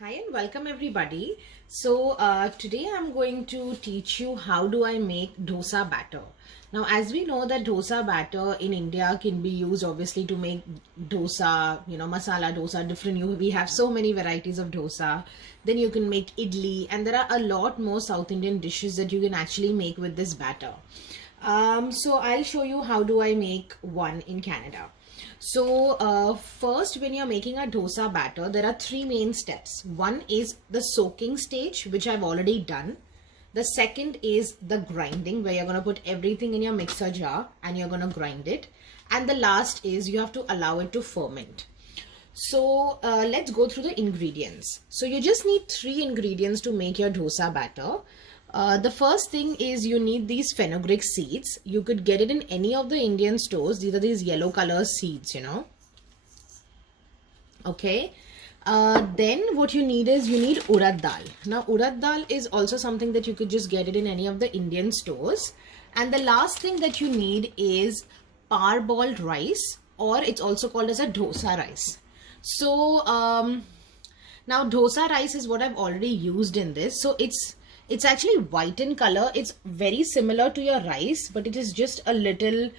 Hi and welcome everybody. Today I'm going to teach you how do I make dosa batter. Now as we know that dosa batter in India can be used obviously to make dosa, masala dosa, we have so many varieties of dosa. Then you can make idli and there are a lot more South Indian dishes that you can actually make with this batter. So I'll show you how do I make one in Canada. First, when you're making a dosa batter, there are three main steps. One is the soaking stage, which I've already done. The second is the grinding, where you're going to put everything in your mixer jar and you're going to grind it. And the last is you have to allow it to ferment. Let's go through the ingredients. So you just need three ingredients to make your dosa batter. The first thing is you need these fenugreek seeds. You could get it in any of the Indian stores. These are these yellow color seeds, Okay. Then what you need is you need urad dal. Now urad dal is also something that you could just get it in any of the Indian stores. And the last thing that you need is parboiled rice, or it's also called as a dosa rice. Now dosa rice is what I've already used in this. So it's actually white in color. It's very similar to your rice, but it is just a little,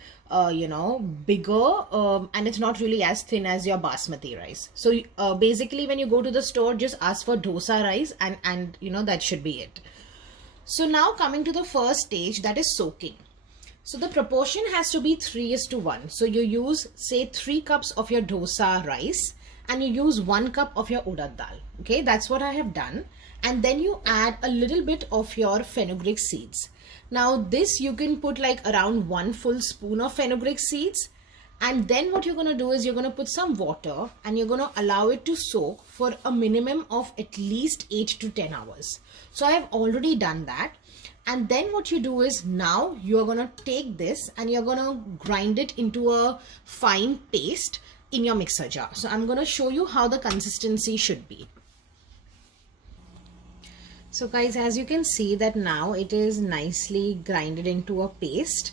bigger, and it's not really as thin as your basmati rice. So basically when you go to the store, just ask for dosa rice and that should be it. So now coming to the first stage, that is soaking. So the proportion has to be 3:1. So you use say 3 cups of your dosa rice and you use 1 cup of your urad dal. Okay, that's what I have done. And then you add a little bit of your fenugreek seeds. Now this you can put like around 1 full spoon of fenugreek seeds. And then what you're going to do is you're going to put some water and you're going to allow it to soak for a minimum of at least 8 to 10 hours. So I have already done that. And then what you do is now you're going to take this and you're going to grind it into a fine paste in your mixer jar. So I'm going to show you how the consistency should be. So guys, as you can see that now it is nicely grinded into a paste.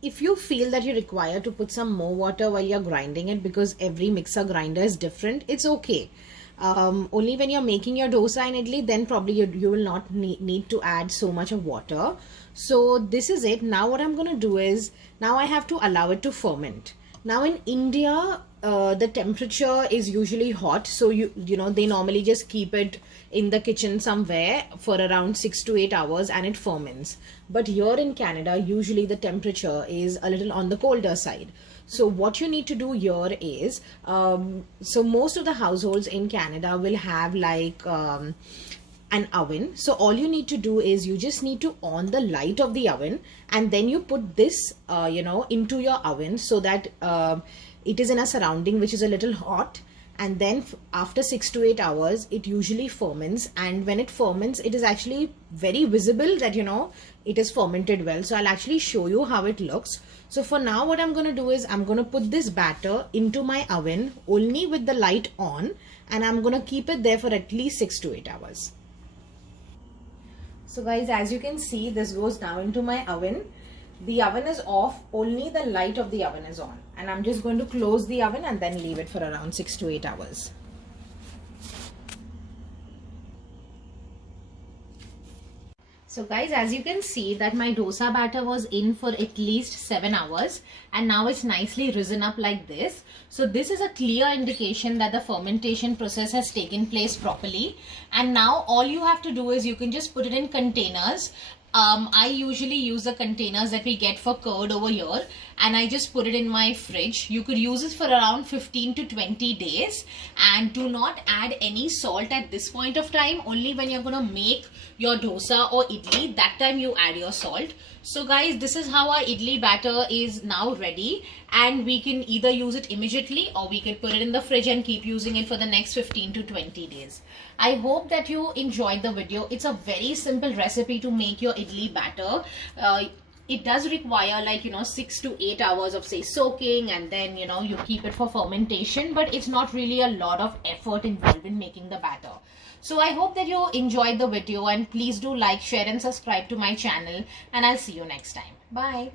If you feel that you require to put some more water while you're grinding it, because every mixer grinder is different, it's okay. Only when you're making your dosa and idli, then probably you will not need to add so much of water. So this is it. Now what I'm going to do is, now I have to allow it to ferment. Now in India, the temperature is usually hot, so they normally just keep it in the kitchen somewhere for around 6 to 8 hours and it ferments. But here in Canada, usually the temperature is a little on the colder side. So what you need to do here is, so most of the households in Canada will have like an oven. So all you need to do is you just need to on the light of the oven and then you put this into your oven so that it is in a surrounding which is a little hot. And then after 6 to 8 hours it usually ferments, and when it ferments it is actually very visible that it is fermented well. So I'll actually show you how it looks. So for now what I'm going to do is I'm going to put this batter into my oven only with the light on, and I'm going to keep it there for at least 6 to 8 hours. So guys, as you can see, this goes now into my oven. The oven is off, only the light of the oven is on, and I'm just going to close the oven and then leave it for around 6 to 8 hours. So guys, as you can see that my dosa batter was in for at least 7 hours and now it's nicely risen up like this. So this is a clear indication that the fermentation process has taken place properly. And now all you have to do is you can just put it in containers. I usually use the containers that we get for curd over here, and I just put it in my fridge. You could use it for around 15 to 20 days, and do not add any salt at this point of time. Only when you're going to make your dosa or idli, that time you add your salt. So guys, this is how our idli batter is now ready, and we can either use it immediately or we can put it in the fridge and keep using it for the next 15 to 20 days. I hope that you enjoyed the video. It's a very simple recipe to make your idli batter. It does require 6 to 8 hours of say soaking, and then you keep it for fermentation, but it's not really a lot of effort involved in making the batter. So I hope that you enjoyed the video, and please do like, share and subscribe to my channel, and I'll see you next time. Bye.